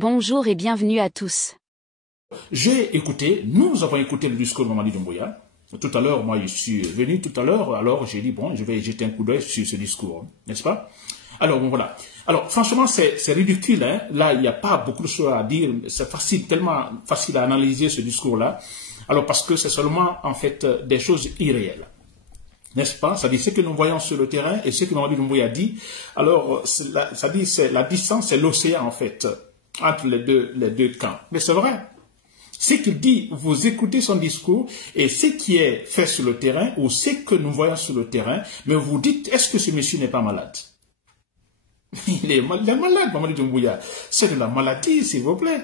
Bonjour et bienvenue à tous. Nous avons écouté le discours de Mamadi Doumbouya. Tout à l'heure, moi, je suis venu tout à l'heure, alors j'ai dit, bon, je vais jeter un coup d'œil sur ce discours, n'est-ce pas? Alors, bon, voilà. Alors, franchement, c'est ridicule, hein. Là, il n'y a pas beaucoup de choses à dire. C'est facile, tellement facile à analyser ce discours-là. Alors, parce que c'est seulement, en fait, des choses irréelles. N'est-ce pas? Ça dit ce que nous voyons sur le terrain et ce que Mamadi Doumbouya a dit. Alors, ça dit, c'est la distance, c'est l'océan, en fait, entre les deux camps. Mais c'est vrai. Ce qu'il dit, vous écoutez son discours et ce qui est fait sur le terrain ou ce que nous voyons sur le terrain, mais vous dites, est-ce que ce monsieur n'est pas malade? Il est malade, Mamadi Doumbouya. C'est de la maladie, s'il vous plaît.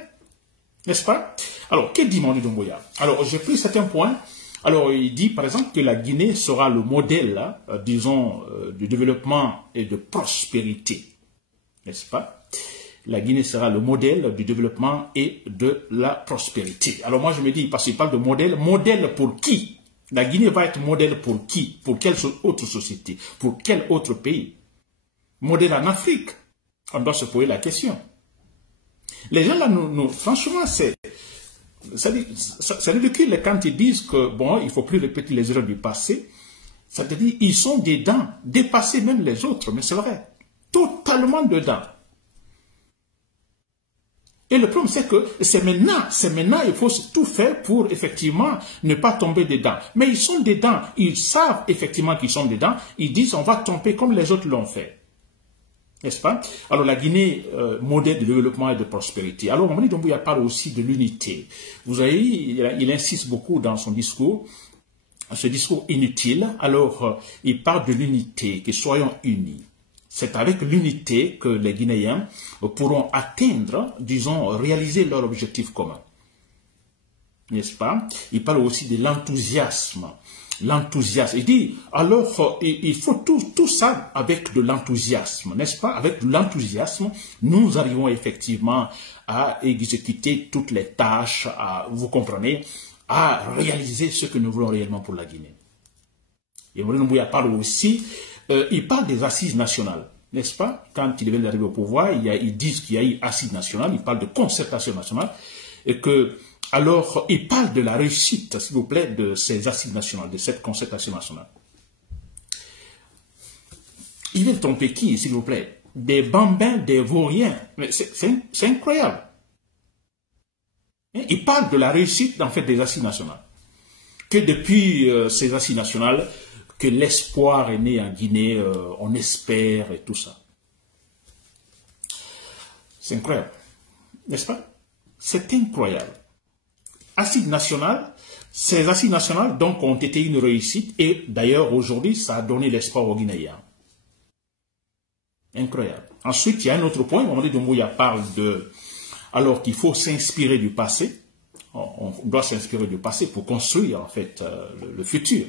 N'est-ce pas? Alors, que dit Mamadi Doumbouya? Alors, j'ai pris certains points. Alors, il dit, par exemple, que la Guinée sera le modèle, là, disons, de développement et de prospérité. N'est-ce pas? La Guinée sera le modèle du développement et de la prospérité. Alors moi je me dis, parce qu'il parle de modèle, modèle pour qui? La Guinée va être modèle pour qui? Pour quelle autre société? Pour quel autre pays? Modèle en Afrique? On doit se poser la question. Les gens là, franchement, c'est ridicule quand ils disent que, bon, il ne faut plus répéter les erreurs du passé. Ça veut dire ils sont dedans, dépasser même les autres, mais c'est vrai, totalement dedans. Et le problème, c'est que c'est maintenant, il faut tout faire pour effectivement ne pas tomber dedans. Mais ils sont dedans, ils savent effectivement qu'ils sont dedans, ils disent on va tomber comme les autres l'ont fait. N'est-ce pas? Alors la Guinée, modèle de développement et de prospérité. Alors Mamadi Doumbouya parle aussi de l'unité. Vous avez il insiste beaucoup dans son discours, ce discours inutile. Alors il parle de l'unité, que soyons unis. C'est avec l'unité que les Guinéens pourront atteindre, disons, réaliser leur objectif commun. N'est-ce pas? Il parle aussi de l'enthousiasme. L'enthousiasme. Il dit, alors, il faut tout ça avec de l'enthousiasme, n'est-ce pas? Avec de l'enthousiasme, nous arrivons effectivement à exécuter toutes les tâches, vous comprenez, à réaliser ce que nous voulons réellement pour la Guinée. Et Mamadi Doumbouya parle aussi, il parle des assises nationales, n'est-ce pas? Quand il vient d'arriver au pouvoir, ils disent qu'il y a eu assises nationales, il parle de concertation nationale, et que, alors, il parle de la réussite, s'il vous plaît, de ces assises nationales, de cette concertation nationale. Il vient tromper qui, s'il vous plaît? Des bambins, des vauriens. C'est incroyable. Il parle de la réussite, en fait, des assises nationales. Que depuis ces assises nationales, que l'espoir est né en Guinée, on espère et tout ça. C'est incroyable, n'est-ce pas? C'est incroyable. Assises nationales, ces assises nationales donc ont été une réussite et d'ailleurs aujourd'hui ça a donné l'espoir aux Guinéens. Incroyable. Ensuite, il y a un autre point, Mamadi Doumbouya parle de, alors qu'il faut s'inspirer du passé, on doit s'inspirer du passé pour construire en fait le futur.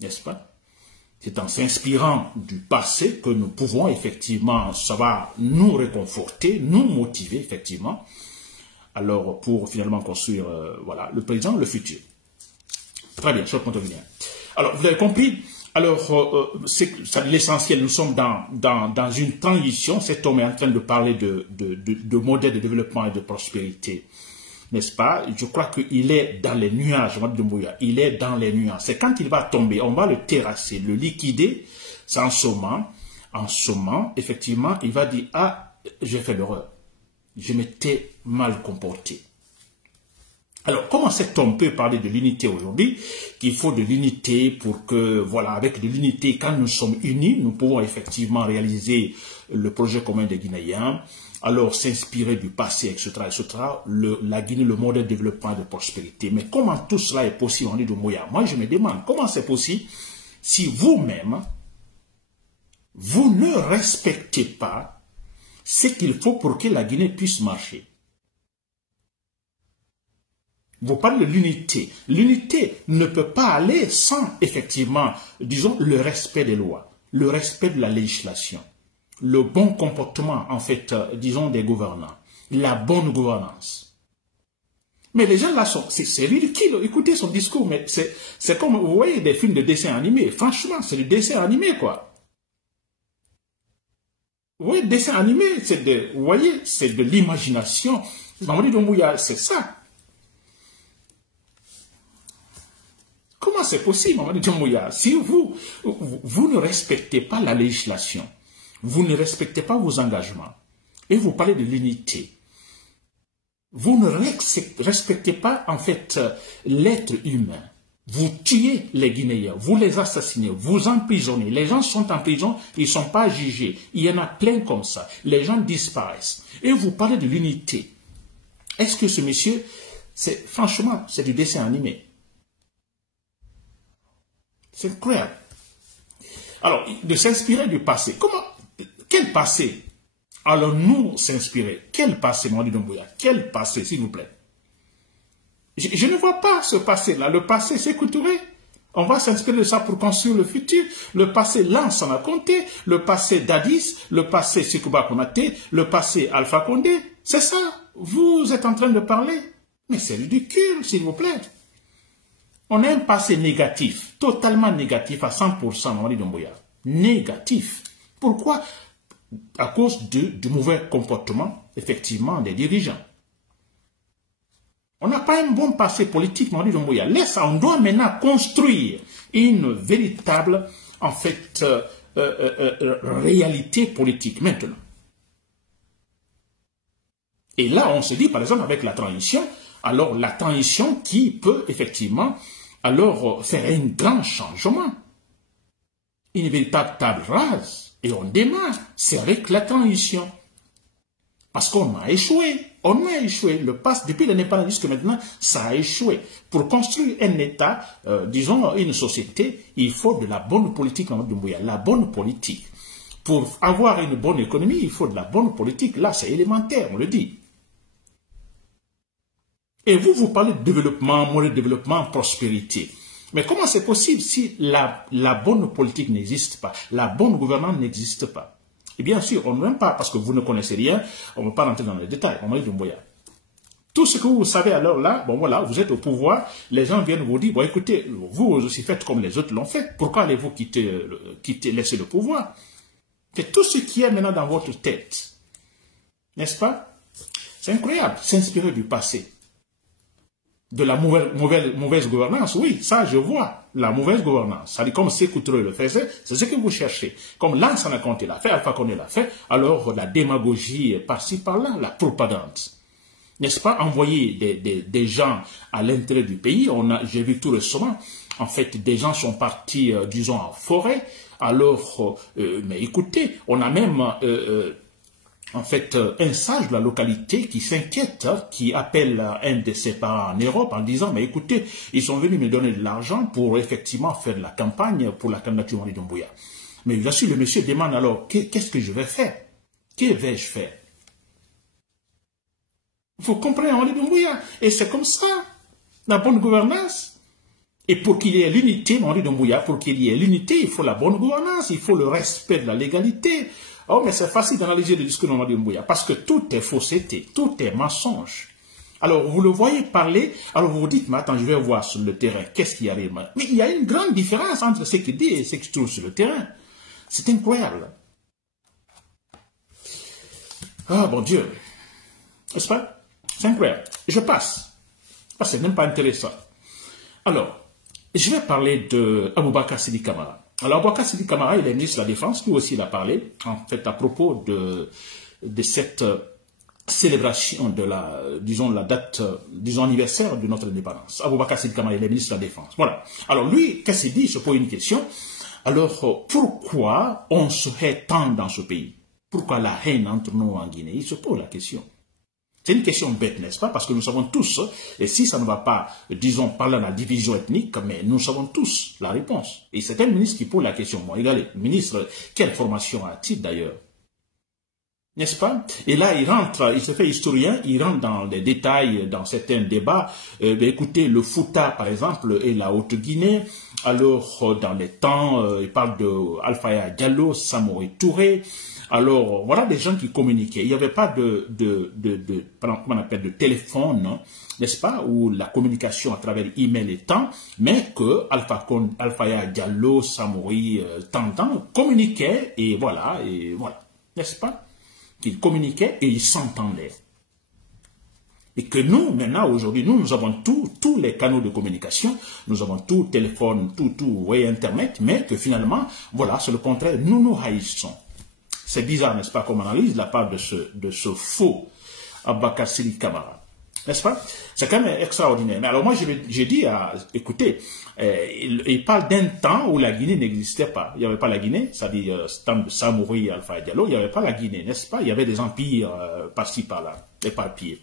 N'est-ce pas? C'est en s'inspirant du passé que nous pouvons effectivement, ça va nous réconforter, nous motiver effectivement, alors pour finalement construire, voilà, le présent, le futur. Très bien, je compte bien. Alors, vous avez compris, alors, c'est l'essentiel, nous sommes dans une transition, cet homme est en train de parler de modèle de développement et de prospérité. N'est-ce pas? Je crois qu'il est dans les nuages, Mamadi Doumbouya. Il est dans les nuages. C'est quand il va tomber, on va le terrasser, le liquider. C'est en sommant, effectivement, il va dire, ah, j'ai fait l'erreur. Je m'étais mal comporté. Alors, comment cet homme peut parler de l'unité aujourd'hui? Qu'il faut de l'unité pour que, voilà, avec de l'unité, quand nous sommes unis, nous pouvons effectivement réaliser le projet commun des Guinéens. Alors, s'inspirer du passé, etc., etc., la Guinée, le modèle de développement et de prospérité. Mais comment tout cela est possible, Mamadi Doumbouya? Moi, je me demande, comment c'est possible si vous-même, vous ne respectez pas ce qu'il faut pour que la Guinée puisse marcher? Vous parlez de l'unité. L'unité ne peut pas aller sans, effectivement, disons, le respect des lois, le respect de la législation, le bon comportement, en fait, disons, des gouvernants, la bonne gouvernance. Mais les gens là, c'est ridicule. Écoutez son discours, mais c'est comme, vous voyez, des films de dessins animés. Franchement, c'est du dessin animé, quoi. Oui, dessin animé, c'est de, vous voyez, c'est de l'imagination. Mamadi Doumbouya, c'est ça. Comment c'est possible, Mamadi Doumbouya? Si vous ne respectez pas la législation, vous ne respectez pas vos engagements, et vous parlez de l'unité, vous ne respectez pas, en fait, l'être humain. Vous tuez les Guinéens, vous les assassinez, vous emprisonnez. Les gens sont en prison, ils ne sont pas jugés. Il y en a plein comme ça. Les gens disparaissent. Et vous parlez de l'unité. Est-ce que ce monsieur, franchement, c'est du dessin animé? C'est incroyable. Alors, de s'inspirer du passé. Quel passé allons-nous s'inspirer? Quel passé, Mamadi Doumbouya? Quel passé, s'il vous plaît? Je ne vois pas ce passé-là. Le passé, c'est Sékou Touré. On va s'inspirer de ça pour construire le futur. Le passé, Lansana Conté. Le passé, Dadis. Le passé, Sékouba Konaté. Le passé, Alpha Condé. C'est ça. Vous êtes en train de parler. Mais c'est ridicule, s'il vous plaît. On a un passé négatif, totalement négatif à 100%, Mamadi Doumbouya. Négatif. Pourquoi? À cause du mauvais comportement, effectivement, des dirigeants. On n'a pas un bon passé politique, Mamadi Doumbouya. On doit maintenant construire une véritable, en fait, réalité politique, maintenant. Et là, on se dit, par exemple, avec la transition, alors la transition qui peut, effectivement, alors faire un grand changement. Une véritable table rase. Et on démarre. C'est avec la transition. Parce qu'on a échoué. On a échoué. Depuis l'indépendance jusqu'à maintenant, ça a échoué. Pour construire un État, disons une société, il faut de la bonne politique, Mamadi Doumbouya. La bonne politique. Pour avoir une bonne économie, il faut de la bonne politique. Là, c'est élémentaire, on le dit. Et vous parlez de développement, modèle de développement, prospérité. Mais comment c'est possible si la bonne politique n'existe pas, la bonne gouvernance n'existe pas? Et bien sûr, on ne même pas, parce que vous ne connaissez rien, on ne va pas rentrer dans les détails. Mamadi Doumbouya. Tout ce que vous savez alors là, bon voilà, vous êtes au pouvoir, les gens viennent vous dire, bon écoutez, vous aussi faites comme les autres l'ont fait, pourquoi allez-vous laisser le pouvoir? C'est tout ce qui est maintenant dans votre tête. N'est-ce pas? C'est incroyable, s'inspirer du passé. De la mauvaise gouvernance, oui, ça je vois, la mauvaise gouvernance. Ça dit comme Sékou Touré le faisait, c'est ce que vous cherchez. Comme Lansana Conté l'a fait, Alpha Condé l'a fait, alors la démagogie par-ci par-là, la propagande. N'est-ce pas, envoyer des gens à l'intérieur du pays, j'ai vu tout récemment, en fait, des gens sont partis, disons, en forêt, alors, mais écoutez, on a même... en fait, un sage de la localité qui s'inquiète, qui appelle un de ses parents en Europe en disant, mais écoutez, ils sont venus me donner de l'argent pour effectivement faire de la campagne pour la candidature de Mamadi Doumbouya. Mais bien sûr, le monsieur demande alors, qu'est-ce que je vais faire? Que vais-je faire? Il faut comprendre Mamadi Doumbouya. Et c'est comme ça, la bonne gouvernance. Et pour qu'il y ait l'unité, Mamadi Doumbouya, pour qu'il y ait l'unité, il faut la bonne gouvernance, il faut le respect de la légalité. Oh, mais c'est facile d'analyser le discours de Mamadi Doumbouya parce que tout est fausseté, tout est mensonge. Alors, vous le voyez parler, alors vous vous dites, mais attends, je vais voir sur le terrain, qu'est-ce qui arrive? Mais il y a une grande différence entre ce qu'il dit et ce qui se trouve sur le terrain. C'est incroyable. Ah, bon Dieu. N'est-ce pas? C'est incroyable. Je passe. Parce que c'est même pas intéressant. Alors, je vais parler de Aboubakar Sidi Kamara. Alors, Aboubakar Sidi Kamara, il est ministre de la Défense, lui aussi il a parlé, en fait, à propos de cette célébration de la date, anniversaire de notre indépendance. Aboubakar Sidi Kamara, il est ministre de la Défense. Voilà. Alors, lui, qu'est-ce qu'il dit? Il se pose une question. Alors, pourquoi on se hait tant dans ce pays? Pourquoi la haine entre nous en Guinée? Il se pose la question. C'est une question bête, n'est-ce pas? Parce que nous savons tous, et si ça ne va pas, disons, parler de la division ethnique, mais nous savons tous la réponse. Et c'est un ministre qui pose la question. Bon, regardez, le ministre, quelle formation a-t-il d'ailleurs? N'est-ce pas? Et là, il se fait historien, il rentre dans les détails, dans certains débats. Écoutez, le Fouta, par exemple, et la Haute-Guinée. Alors, dans les temps, il parle de Alpha Diallo, Samori Touré. Alors, voilà des gens qui communiquaient. Il n'y avait pas comment on appelle, de téléphone, n'est-ce pas, ou la communication à travers email et temps, mais que Alpha Diallo, Samori, Tantan communiquaient, et voilà, et voilà. n'est-ce pas? Qu'ils communiquaient et ils s'entendaient. Et que nous, maintenant, aujourd'hui, nous avons tous les canaux de communication, nous avons tout, téléphone, tout, et Internet, mais que finalement, voilà, c'est le contraire, nous nous haïssons. C'est bizarre, n'est-ce pas, comme analyse de la part de ce faux Aboubacar Sidi Camara. N'est-ce pas? C'est quand même extraordinaire. Mais alors moi, j'ai dit, écoutez, il parle d'un temps où la Guinée n'existait pas. Il n'y avait pas la Guinée, c'est-à-dire temps de Samori et Alpha Diallo, il n'y avait pas la Guinée, n'est-ce pas? Il y avait des empires par-ci, par-là, éparpillés.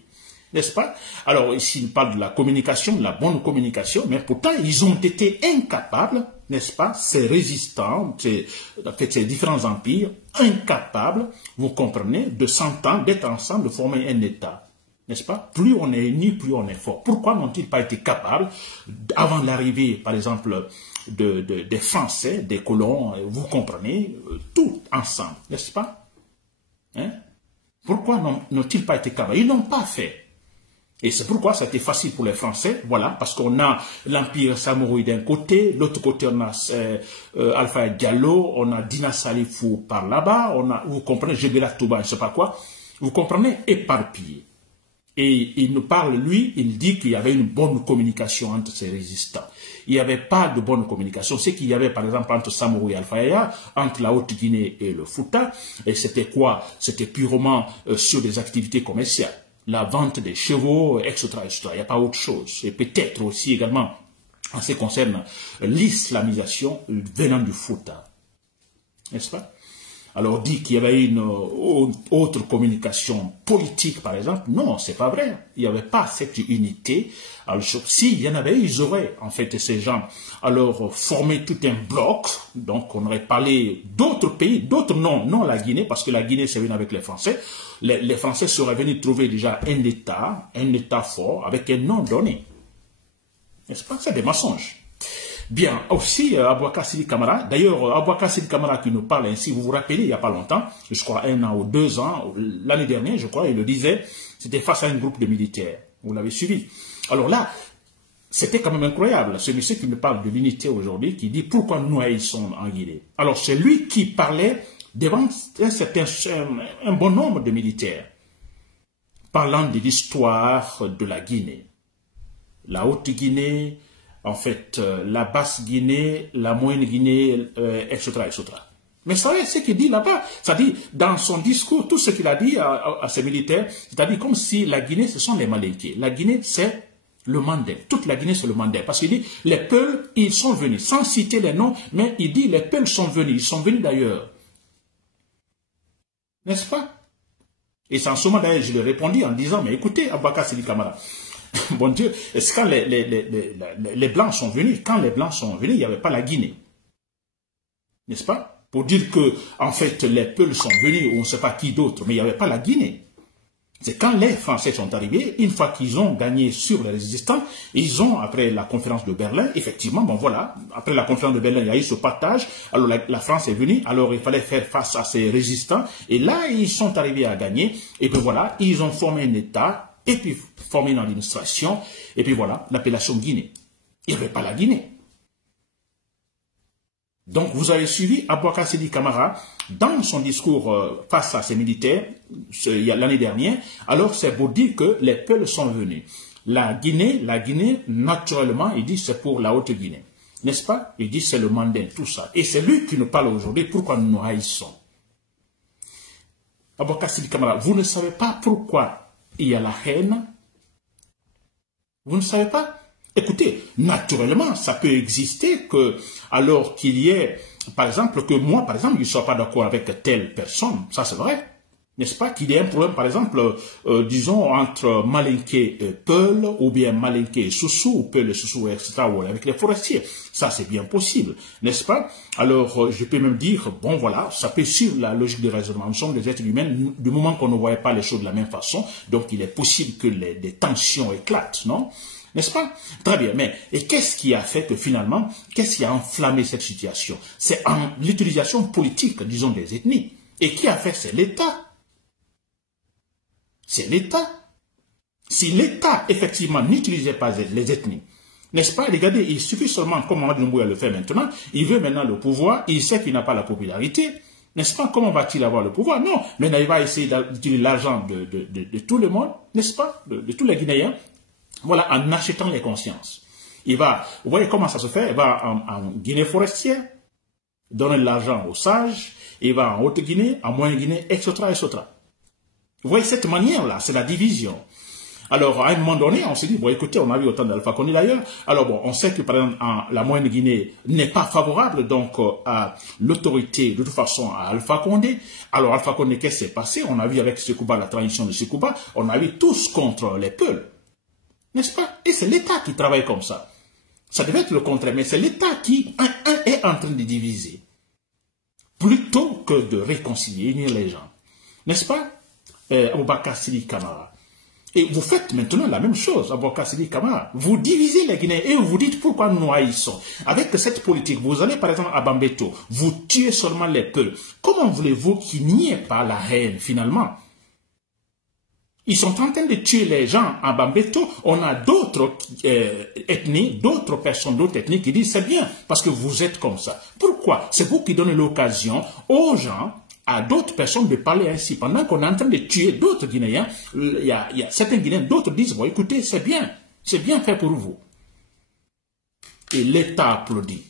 N'est-ce pas? Alors ici, il parle de la communication, de la bonne communication, mais pourtant, ils ont été incapables, n'est-ce pas? Ces résistants, ces différents empires, incapables, vous comprenez, de s'entendre, d'être ensemble, de former un État. N'est-ce pas? Plus on est unis, plus on est fort. Pourquoi n'ont-ils pas été capables, avant l'arrivée, par exemple, des Français, des colons, vous comprenez, tout ensemble, n'est-ce pas? Hein? Pourquoi n'ont-ils pas été capables? Ils n'ont pas fait. Et c'est pourquoi ça a été facile pour les Français, voilà, parce qu'on a l'Empire Samori d'un côté, l'autre côté on a Alpha Diallo, on a Dina Salifou par là-bas, on a, vous comprenez, Jebela Touba, je ne sais pas quoi, vous comprenez, éparpillé. Et il nous parle, lui, il dit qu'il y avait une bonne communication entre ces résistants. Il n'y avait pas de bonne communication. C'est qu'il y avait, par exemple, entre Samori et Alpha, entre la Haute-Guinée et le Fouta, et c'était quoi? C'était purement sur des activités commerciales. La vente des chevaux, etc., etc. Il n'y a pas autre chose. Et peut-être aussi également, en ce qui concerne l'islamisation venant du Fouta. N'est-ce pas? Alors, dit qu'il y avait une autre communication politique, par exemple. Non, c'est pas vrai. Il n'y avait pas cette unité. Alors, s'il y en avait, ils auraient, en fait, ces gens, alors, formé tout un bloc. Donc, on aurait parlé d'autres pays, d'autres noms, non la Guinée, parce que la Guinée, c'est venu avec les Français. Les Français seraient venus trouver déjà un État fort, avec un nom donné. N'est-ce pas? C'est des mensonges. Bien, aussi, Aboubacar Sidi Camara, d'ailleurs, Aboubacar Sidi Camara qui nous parle ainsi, vous vous rappelez, il n'y a pas longtemps, je crois 1 an ou 2 ans, l'année dernière, je crois, il le disait, c'était face à un groupe de militaires. Vous l'avez suivi. Alors là, c'était quand même incroyable, ce monsieur qui me parle de l'unité aujourd'hui, qui dit pourquoi nous haïssons en Guinée. Alors, c'est lui qui parlait devant un bon nombre de militaires, parlant de l'histoire de la Guinée. La Haute-Guinée, en fait, la Basse-Guinée, la Moyenne-Guinée, etc., etc. Mais ça, c'est ce qu'il dit là-bas. C'est-à-dire, dans son discours, tout ce qu'il a dit à ses militaires, c'est-à-dire comme si la Guinée, ce sont les Malinqués. La Guinée, c'est le Mandin. Toute la Guinée, c'est le Mandin. Parce qu'il dit, les Peuls, ils sont venus, sans citer les noms, mais il dit, les Peuls sont venus, ils sont venus d'ailleurs. N'est-ce pas? Et c'est en ce moment, d'ailleurs, je lui ai répondu en disant, mais écoutez, Aboubacar Sidi Camara, bon Dieu, c'est quand les Blancs sont venus, quand les Blancs sont venus, il n'y avait pas la Guinée. N'est-ce pas? Pour dire que, en fait, les Peuls sont venus, ou on ne sait pas qui d'autre, mais il n'y avait pas la Guinée. C'est quand les Français sont arrivés, une fois qu'ils ont gagné sur les résistants, ils ont, après la conférence de Berlin, effectivement, bon voilà, après la conférence de Berlin, il y a eu ce partage, alors la France est venue, alors il fallait faire face à ces résistants, et là, ils sont arrivés à gagner, et puis voilà, ils ont formé un État, et puis formé une administration, et puis voilà, l'appellation Guinée. Il n'y avait pas la Guinée. Donc, vous avez suivi Aboubacar Sidi Camara dans son discours face à ces militaires l'année dernière. Alors, c'est pour dire que les Peuls sont venus. La Guinée, naturellement, il dit c'est pour la Haute-Guinée. N'est-ce pas? Il dit c'est le Mandin, tout ça. Et c'est lui qui nous parle aujourd'hui pourquoi nous nous haïssons. Aboubacar Sidi Camara, vous ne savez pas pourquoi il y a la haine? Vous ne savez pas? Écoutez, naturellement, ça peut exister que, alors qu'il y ait, par exemple, que moi, par exemple, je ne sois pas d'accord avec telle personne, ça c'est vrai, n'est-ce pas, qu'il y ait un problème, par exemple, disons, entre Malinké et Peul, ou bien Malinké et Soussou, ou Peul et Soussou, etc., ou avec les forestiers, ça c'est bien possible, n'est-ce pas? Alors, je peux même dire, bon voilà, ça peut suivre la logique de raisonnement, nous sommes des êtres humains, du moment qu'on ne voyait pas les choses de la même façon, donc il est possible que des tensions éclatent, non? N'est-ce pas? Très bien, mais et qu'est-ce qui a fait que finalement, qu'est-ce qui a enflammé cette situation? C'est l'utilisation politique, disons, des ethnies. Et qui a fait? C'est l'État. C'est l'État. Si l'État, effectivement, n'utilisait pas les ethnies, n'est-ce pas? Regardez, il suffit seulement, comme Mamadou Doumbouya le fait maintenant, il veut maintenant le pouvoir, il sait qu'il n'a pas la popularité, N'est-ce pas? Comment va-t-il avoir le pouvoir? Non, maintenant il va essayer d'utiliser l'argent de tout le monde, n'est-ce pas? De tous les Guinéens, voilà, en achetant les consciences. Il va, vous voyez comment ça se fait? Il va en Guinée forestière, donner de l'argent aux sages, il va en Haute-Guinée, en Moyenne-Guinée, etc., etc. Vous voyez cette manière-là, c'est la division. Alors, à un moment donné, on s'est dit, bon, écoutez, on a vu autant d'Alpha Condé d'ailleurs. Alors, bon, on sait que, par exemple, la Moyenne-Guinée n'est pas favorable, donc, à l'autorité, de toute façon, à Alpha Condé. Alors, Alpha Condé, qu'est-ce qui s'est passé? On a vu avec Sekouba, la transition de Sekouba, on a vu tous contre les peuples. N'est-ce pas? Et c'est l'État qui travaille comme ça. Ça devait être le contraire, mais c'est l'État qui est en train de diviser. Plutôt que de réconcilier, unir les gens. N'est-ce pas? Aboubakar Sidi Kamara. Et vous faites maintenant la même chose, Aboubakar Sidi Kamara. Vous divisez les Guinéens et vous dites pourquoi nous haïssons. Avec cette politique, vous allez par exemple à Bambeto, vous tuez seulement les peuples. Comment voulez-vous qu'il n'y ait pas la haine finalement? Ils sont en train de tuer les gens à Bambeto. On a d'autres ethnies, d'autres personnes, d'autres ethnies qui disent c'est bien parce que vous êtes comme ça. Pourquoi? C'est vous qui donnez l'occasion aux gens, à d'autres personnes de parler ainsi. Pendant qu'on est en train de tuer d'autres Guinéens, il y a certains Guinéens, d'autres disent, bon écoutez, c'est bien fait pour vous. Et l'État applaudit.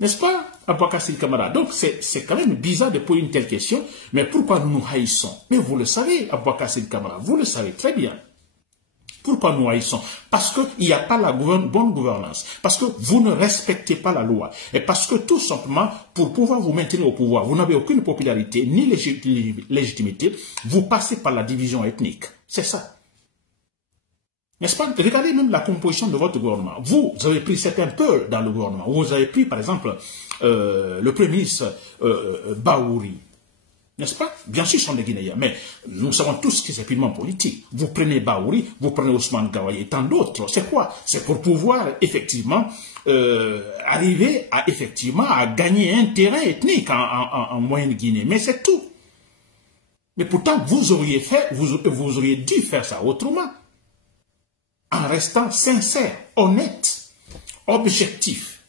N'est-ce pas, Aboubakar Sidi Kamara? Donc, c'est quand même bizarre de poser une telle question, mais pourquoi nous haïssons? Mais vous le savez, Aboubakar Sidi Kamara, vous le savez très bien. Pourquoi nous haïssons? Parce qu'il n'y a pas la bonne gouvernance, parce que vous ne respectez pas la loi, et parce que tout simplement, pour pouvoir vous maintenir au pouvoir, vous n'avez aucune popularité, ni légitimité, vous passez par la division ethnique. C'est ça. N'est-ce pas? Regardez même la composition de votre gouvernement. Vous avez pris certains peu dans le gouvernement. Vous avez pris, par exemple, le Premier ministre Baouri. N'est-ce pas? Bien sûr, ce sont des Guinéens, mais nous savons tous que c'est purement politique. Vous prenez Baouri, vous prenez Ousmane Gawaye et tant d'autres. C'est quoi? C'est pour pouvoir, effectivement, arriver à gagner un terrain ethnique en Moyenne-Guinée. Mais c'est tout. Mais pourtant, vous auriez dû faire ça autrement. En restant sincère, honnête, objectif.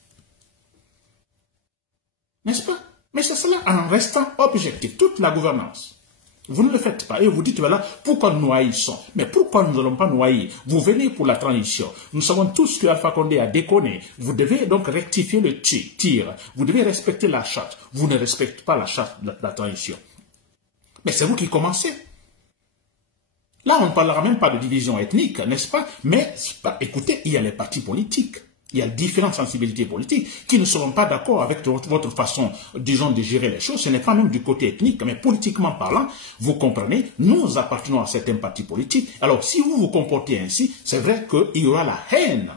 N'est-ce pas? Mais c'est cela, en restant objectif, toute la gouvernance. Vous ne le faites pas et vous dites, voilà, pourquoi nous haïssons? Mais pourquoi nous n'allons pas nous haïr? Vous venez pour la transition. Nous savons tous que Alpha Condé a déconné. Vous devez donc rectifier le tir. Vous devez respecter la charte. Vous ne respectez pas la charte de la transition. Mais c'est vous qui commencez. Là, on ne parlera même pas de division ethnique, n'est-ce pas? Mais, écoutez, il y a les partis politiques. Il y a différentes sensibilités politiques qui ne seront pas d'accord avec votre façon, disons, de gérer les choses. Ce n'est pas même du côté ethnique, mais politiquement parlant, vous comprenez, nous appartenons à certains partis politiques. Alors, si vous vous comportez ainsi, c'est vrai qu'il y aura la haine.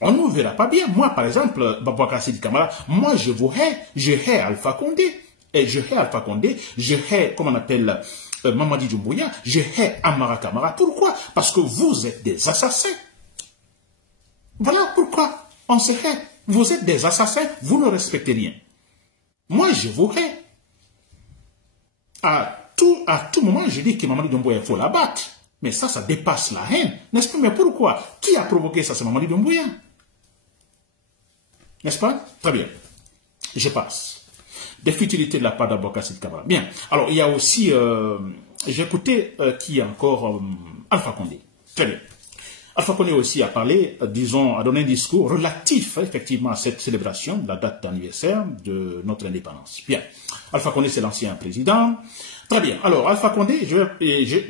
On ne nous verra pas bien. Moi, par exemple, Aboubakar Sidi Kamara, moi, je vous hais. Je hais Alpha Condé. Et je hais Alpha Condé. Je hais, comment on appelle, Mamadi Doumbouya. Je hais Amara Kamara. Pourquoi? Parce que vous êtes des assassins. Voilà pourquoi on se hait. Vous êtes des assassins, vous ne respectez rien. Moi, je vous hais. À tout moment, je dis que Mamadi Doumbouya, il faut la battre. Mais ça dépasse la haine. N'est-ce pas? Mais pourquoi? Qui a provoqué ça? C'est Mamadi Doumbouya. N'est-ce pas? Très bien. Je passe. Des futilités de la part d'Aboubakar Sidi Kamara. Bien. Alors, il y a aussi, j'ai écouté qui est encore Alpha Condé. Très bien. Alpha Condé aussi a parlé, disons, a donné un discours relatif, effectivement, à cette célébration de la date d'anniversaire de notre indépendance. Bien. Alpha Condé, c'est l'ancien président. Très bien. Alors, Alpha Condé,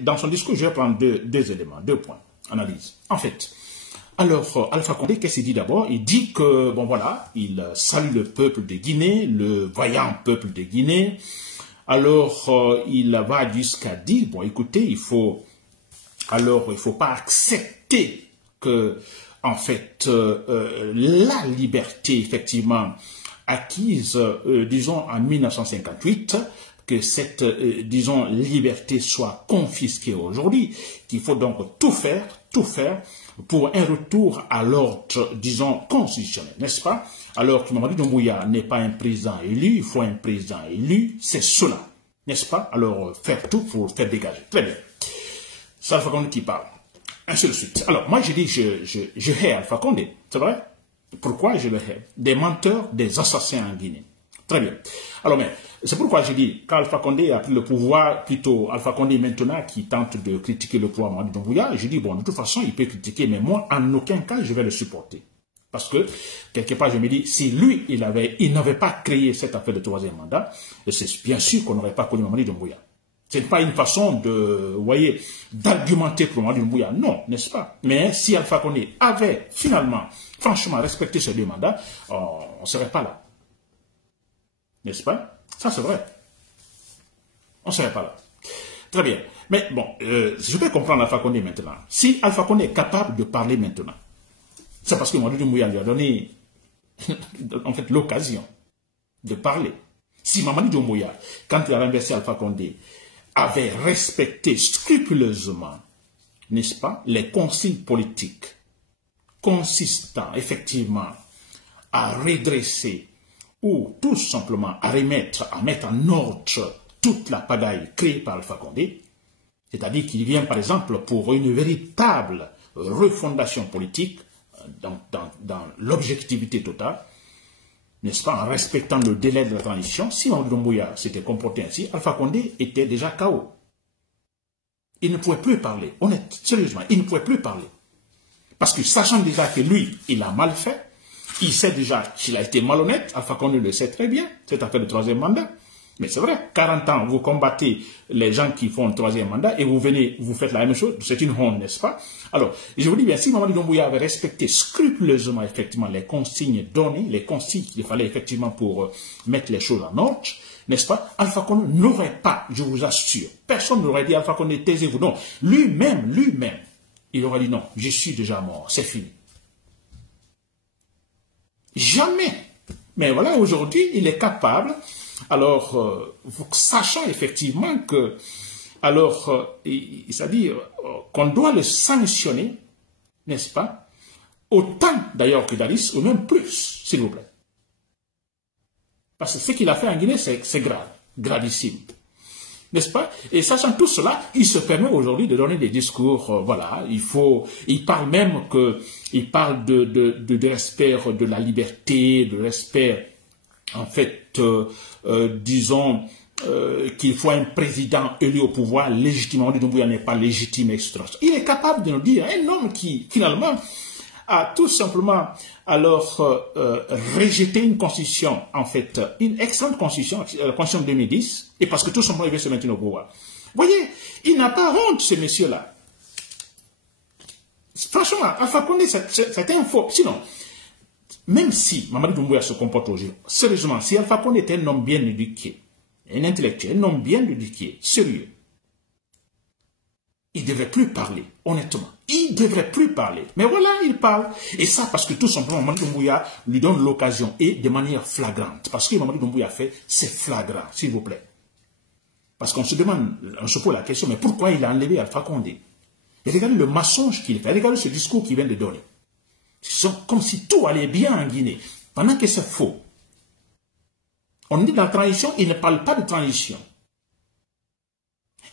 dans son discours, je vais prendre deux éléments, 2 points. Analyse. En fait, alors, Alpha Condé, qu'est-ce qu'il dit d'abord? Il dit que, bon voilà, il salue le peuple de Guinée, le vaillant peuple de Guinée. Alors, il va jusqu'à dire, bon, écoutez, il faut pas accepter que, en fait, la liberté, effectivement, acquise, disons, en 1958, que cette, disons, liberté soit confisquée aujourd'hui, qu'il faut donc tout faire pour un retour à l'ordre, disons, constitutionnel, n'est-ce pas? Alors que Mamadi Doumbouya n'est pas un président élu, il faut un président élu, c'est cela, n'est-ce pas? Alors, faire tout pour faire dégager. Très bien. C'est Alpha Condé qui parle. Ainsi de suite. Alors, moi, je dis, je hais Alpha Condé, c'est vrai? Pourquoi je le hais? Des menteurs, des assassins en Guinée. Très bien. Alors, mais c'est pourquoi je dis qu'Alpha Condé a pris le pouvoir, plutôt Alpha Condé maintenant qui tente de critiquer le pouvoir Mamadi Doumbouya, je dis, bon, de toute façon, il peut critiquer, mais moi, en aucun cas, je vais le supporter. Parce que, quelque part, je me dis, si lui, il n'avait pas créé cette affaire de troisième mandat, c'est bien sûr qu'on n'aurait pas connu Mamadi Doumbouya. Ce n'est pas une façon de, vous voyez, d'argumenter pour Mamadi Doumbouya, non, n'est-ce pas? Mais si Alpha Condé avait finalement, franchement, respecté ces deux mandats, on ne serait pas là. N'est-ce pas? Ça, c'est vrai. On ne serait pas là. Très bien. Mais bon, je peux comprendre Alpha Condé maintenant. Si Alpha Condé est capable de parler maintenant, c'est parce que Mamadi Doumbouya lui a donné, en fait, l'occasion de parler. Si Mamadi Doumbouya, quand il a renversé Alpha Condé, avait respecté scrupuleusement, n'est-ce pas, les consignes politiques consistant effectivement à redresser ou tout simplement à remettre, à mettre en ordre toute la pagaille créée par Alpha Condé, c'est-à-dire qu'il vient par exemple pour une véritable refondation politique dans l'objectivité totale, n'est-ce pas, en respectant le délai de la transition. Si Mamadi Doumbouya s'était comporté ainsi, Alpha Condé était déjà KO. Il ne pouvait plus parler, sérieusement, il ne pouvait plus parler. Parce que sachant déjà que lui, il a mal fait, il sait déjà qu'il a été malhonnête, Alpha Condé le sait très bien, cette affaire de troisième mandat. Mais c'est vrai, 40 ans, vous combattez les gens qui font le troisième mandat et vous venez, vous faites la même chose, c'est une honte, n'est-ce pas? Alors, je vous dis bien, si Mamadi Doumbouya avait respecté scrupuleusement, effectivement, les consignes données, les consignes qu'il fallait effectivement pour mettre les choses en ordre, n'est-ce pas? Alpha Condé n'aurait pas, je vous assure, personne n'aurait dit Alpha Condé, taisez-vous, non. Lui-même, il aurait dit non, je suis déjà mort, c'est fini. Jamais. Mais voilà, aujourd'hui, il est capable, alors, sachant effectivement que, alors, c'est-à-dire qu'on doit le sanctionner, n'est-ce pas, autant d'ailleurs que Dalis, ou même plus, s'il vous plaît. Parce que ce qu'il a fait en Guinée, c'est grave, gravissime. N'est-ce pas? Et sachant tout cela, il se permet aujourd'hui de donner des discours, voilà, il parle même il parle de respect de la liberté, de respect, en fait, disons, qu'il faut un président élu au pouvoir légitimement, Mamadi Doumbouya n'est pas légitime, etc. Il est capable de nous dire, un homme qui, finalement, a tout simplement, alors, rejeté une constitution, en fait, une excellente constitution, la constitution de 2010, et parce que tout simplement, il veut se maintenir au pouvoir. Vous voyez, il n'a pas honte, ce monsieur-là. Franchement, Alpha Condé, c'est un faux. Sinon, même si Mamadi Doumbouya se comporte aujourd'hui, sérieusement, si Alpha Condé était un homme bien éduqué, un intellectuel, un homme bien éduqué, sérieux, il ne devrait plus parler, honnêtement. Il ne devrait plus parler. Mais voilà, il parle. Et ça, parce que tout simplement, Mamadi Doumbouya lui donne l'occasion, et de manière flagrante. Parce que Mamadi Doumbouya fait, c'est flagrant, s'il vous plaît. Parce qu'on se demande, on se pose la question, mais pourquoi il a enlevé Alpha Condé? Et regardez le mensonge qu'il fait, regardez ce discours qu'il vient de donner. C'est comme si tout allait bien en Guinée, pendant que c'est faux. On dit dans la transition, ils ne parlent pas de transition.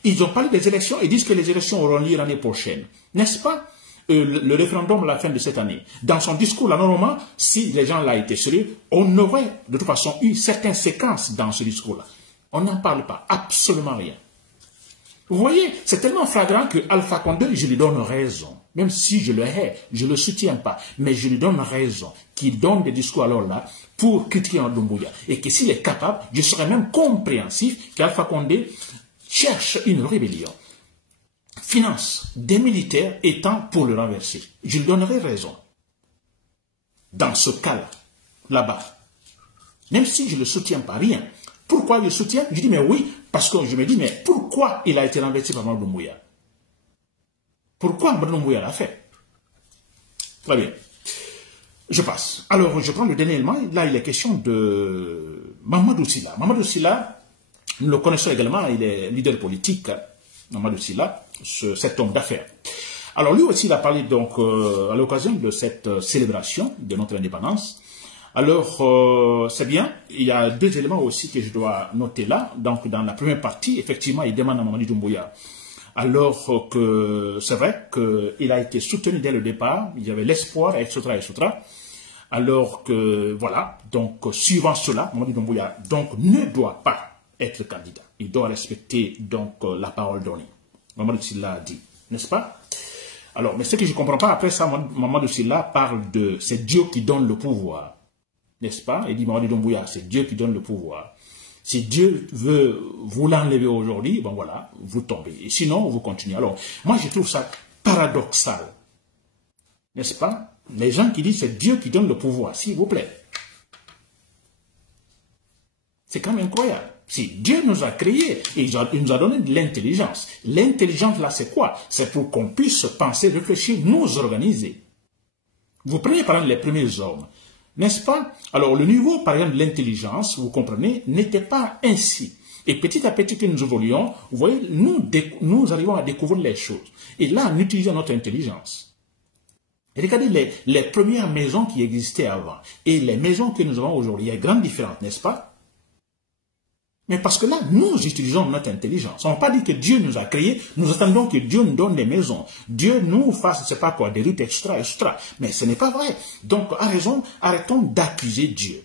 Ils ont parlé des élections et disent que les élections auront lieu l'année prochaine. N'est-ce pas? Le référendum à la fin de cette année. Dans son discours, là, normalement, si les gens là étaient sérieux, on aurait de toute façon eu certaines séquences dans ce discours-là. On n'en parle pas, absolument rien. Vous voyez, c'est tellement flagrant que Alpha Condé, je lui donne raison. Même si je le hais, je ne le soutiens pas, mais je lui donne raison, qu'il donne des discours alors là pour critiquer Mamadi Doumbouya. Et que s'il est capable, je serais même compréhensif qu'Alpha Condé cherche une rébellion, finance des militaires étant pour le renverser. Je lui donnerai raison. Dans ce cas-là, là-bas, même si je ne le soutiens pas, rien. Pourquoi je le soutiens? Je dis, mais oui, parce que je me dis, mais pourquoi il a été renversé par Mamadi Doumbouya? Pourquoi Mamadi Doumbouya l'a fait? Très bien. Je passe. Alors, je prends le dernier élément. Là, il est question de Mamadou Sylla. Mamadou Sylla, nous le connaissons également, il est leader politique, Mamadou Sylla, cet homme d'affaires. Alors, lui aussi, il a parlé donc à l'occasion de cette célébration de notre indépendance. Alors, c'est bien, il y a deux éléments aussi que je dois noter là. Donc, dans la première partie, effectivement, il demande à Mamadi Doumbouya, alors que c'est vrai qu'il a été soutenu dès le départ, il y avait l'espoir, etc., etc. alors que, voilà, donc, suivant cela, Mamadi Doumbouya, donc, ne doit pas être candidat. Il doit respecter, donc, la parole donnée. Mamadou Sylla a dit, n'est-ce pas? Alors, mais ce que je ne comprends pas, après ça, Mamadou Sylla parle de, c'est Dieu qui donne le pouvoir, n'est-ce pas? Il dit, Mamadi Doumbouya, c'est Dieu qui donne le pouvoir. Si Dieu veut vous l'enlever aujourd'hui, bon voilà, vous tombez. Et sinon, vous continuez. Alors, moi, je trouve ça paradoxal, n'est-ce pas? Les gens qui disent c'est Dieu qui donne le pouvoir, s'il vous plaît. C'est quand même incroyable. Si Dieu nous a créés, et il nous a donné de l'intelligence. L'intelligence là, c'est quoi? C'est pour qu'on puisse penser, réfléchir, nous organiser. Vous prenez par exemple les premiers hommes, n'est-ce pas? Alors le niveau par exemple de l'intelligence, vous comprenez, n'était pas ainsi. Et petit à petit que nous évoluons, vous voyez, nous arrivons à découvrir les choses. Et là, nous utilisons notre intelligence. Et regardez les premières maisons qui existaient avant et les maisons que nous avons aujourd'hui. Il y a une grande différence, n'est-ce pas? Mais parce que là, nous utilisons notre intelligence. On n'a pas dit que Dieu nous a créés, nous attendons que Dieu nous donne des maisons. Dieu nous fasse, je ne sais pas quoi, des routes extra. Mais ce n'est pas vrai. Donc, à raison, arrêtons d'accuser Dieu.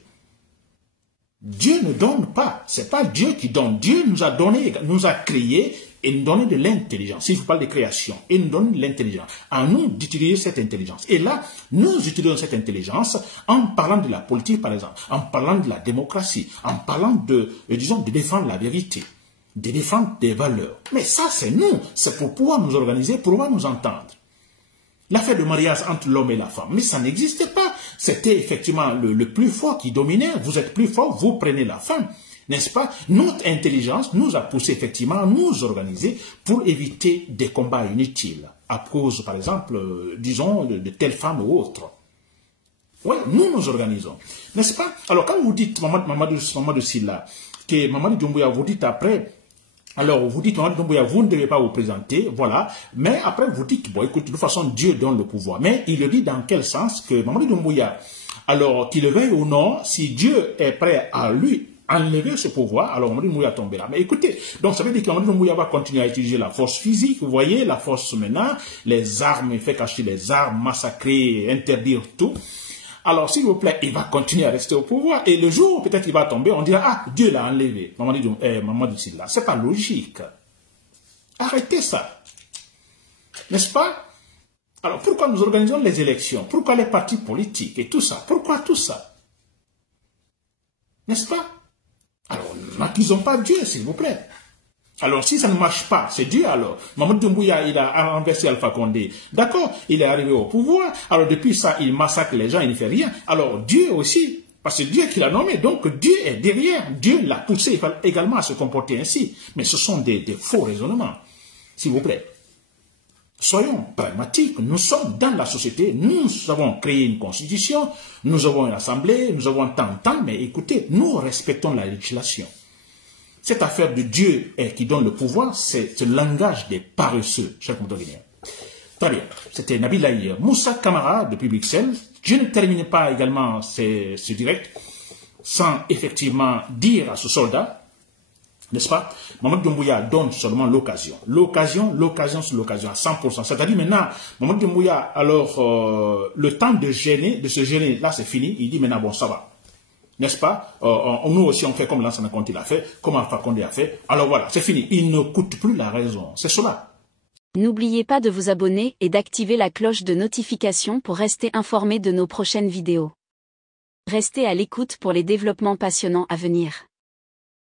Dieu ne donne pas. Ce n'est pas Dieu qui donne. Dieu nous a donné, nous a créés et nous donne de l'intelligence. Si je parle de création, et nous donne de l'intelligence. À nous d'utiliser cette intelligence. Et là, nous utilisons cette intelligence en parlant de la politique, par exemple, en parlant de la démocratie, en parlant disons, de défendre la vérité, de défendre des valeurs. Mais ça, c'est nous. C'est pour pouvoir nous organiser, pour pouvoir nous entendre. L'affaire de mariage entre l'homme et la femme, mais ça n'existait pas. C'était effectivement le plus fort qui dominait. Vous êtes plus fort, vous prenez la femme. N'est-ce pas? Notre intelligence nous a poussé effectivement à nous organiser pour éviter des combats inutiles, à cause, par exemple, disons, de telle femme ou autre. Oui, nous nous organisons. N'est-ce pas? Alors, quand vous dites, Mamadou Sylla, que Mamadi Doumbouya, vous dites après, alors vous dites, Mamadi Doumbouya, vous ne devez pas vous présenter, voilà, mais après vous dites, bon, écoute, de toute façon, Dieu donne le pouvoir. Mais il le dit dans quel sens? Que Mamadi Doumbouya, alors qu'il le veuille ou non, si Dieu est prêt à lui enlever ce pouvoir, alors Mamadi Doumbouya tombera. Mais écoutez, donc ça veut dire que Mamadi Doumbouya va continuer à utiliser la force physique, vous voyez, la force maintenant, les armes, il fait cacher les armes, massacrer, interdire tout. Alors s'il vous plaît, il va continuer à rester au pouvoir, et le jour où peut-être il va tomber, on dira, ah, Dieu l'a enlevé, Mamadou Sylla. C'est pas logique. Arrêtez ça. N'est-ce pas? Alors pourquoi nous organisons les élections? Pourquoi les partis politiques et tout ça? Pourquoi tout ça? N'est-ce pas? Alors, n'accusons pas Dieu, s'il vous plaît. Alors, si ça ne marche pas, c'est Dieu alors. Mamadou Doumbouya, il a renversé Alpha Condé. D'accord, il est arrivé au pouvoir. Alors, depuis ça, il massacre les gens, il ne fait rien. Alors, Dieu aussi, parce que c'est Dieu qui l'a nommé. Donc, Dieu est derrière. Dieu l'a poussé également à se comporter ainsi. Mais ce sont des faux raisonnements. S'il vous plaît. Soyons pragmatiques, nous sommes dans la société, nous avons créé une constitution, nous avons une assemblée, nous avons tant, mais écoutez, nous respectons la législation. Cette affaire de Dieu qui donne le pouvoir, c'est le langage des paresseux, chers Guinéens. Très bien, c'était Nabil Aïe, Moussa Camara depuis Bruxelles. Je ne termine pas également ce direct sans effectivement dire à ce soldat, n'est-ce pas? Mamadi Doumbouya donne seulement l'occasion. L'occasion sur l'occasion, à 100%. C'est-à-dire maintenant, Mamadi Doumbouya, alors, le temps de se gêner, là c'est fini. Il dit maintenant, bon, ça va. N'est-ce pas? Nous aussi, on fait comme Lansana Conté l'a fait, comme Alpha Condé a fait. Alors voilà, c'est fini. Il ne coûte plus la raison. C'est cela. N'oubliez pas de vous abonner et d'activer la cloche de notification pour rester informé de nos prochaines vidéos. Restez à l'écoute pour les développements passionnants à venir.